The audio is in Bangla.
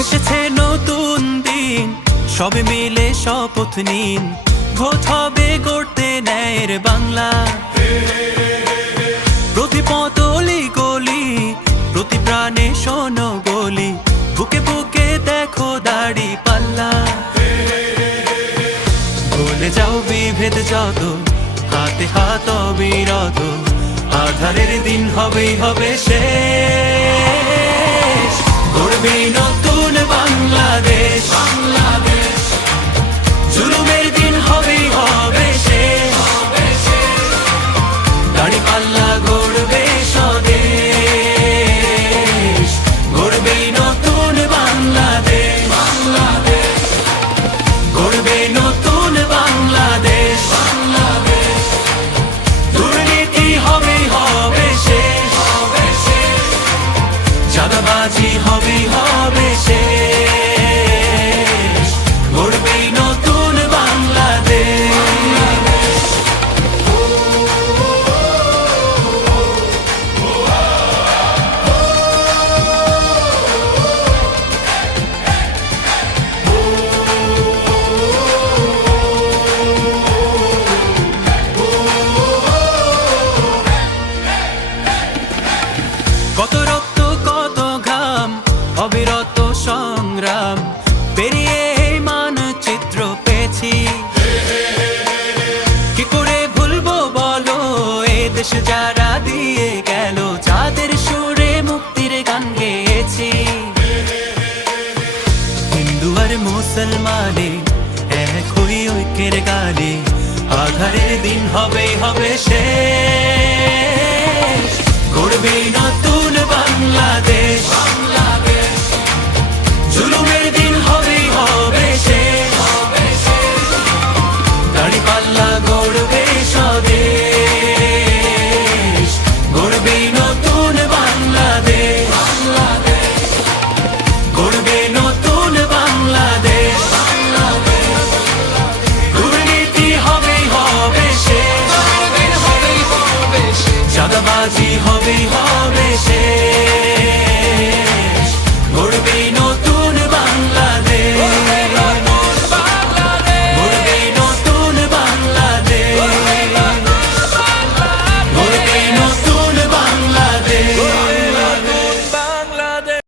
এসেছে নতুন দিন, সবে মিলে শপথ নিন, ভোট হবে গড়তে ন্যায়ের বাংলা। প্রতি পতলি গলি, প্রতি প্রাণে শোনো বলি, বুকে বুকে দেখো দাড়ি পাল্লা। ভুলে যাও বিভেদ যত, হাতে হাত অবিরত, আধারের দিন হবেই হবে শেষ। গড়বে নতুন বাংলাদেশ, জুলুমের দিন হবেই হবে শেষ। দাড়ি পাল্লা গড়বে স্বদেশ, গড়বে নতুন বাংলাদেশ, গড়বে নতুন বাংলাদেশ। দুর্নীতি হবেই হবে শেষ, চাঁদাবাজি হবেই হবে শেষ, গড়বে নতুন বাংলাদেশ। কত রক্ত কত ঘাম, অবিরত সংগ্রাম, পেরিয়ে এই মানচিত্র পেয়েছি। কি করে ভুলবো বলো এ দেশ যারা দিয়ে গেল, যাদের সুরে মুক্তির গান গেয়েছি। হিন্দু আর মুসলমানে এক হই ঐক্যের গানে, আধারের দিন হবেই হবে শেষ। গড়বে নতুন বাংলাদেশ, জুলুমের দিন হবেই হবে শেষ। দাড়ি পাল্লা গড়বে স্বদেশ, গড়বে নতুন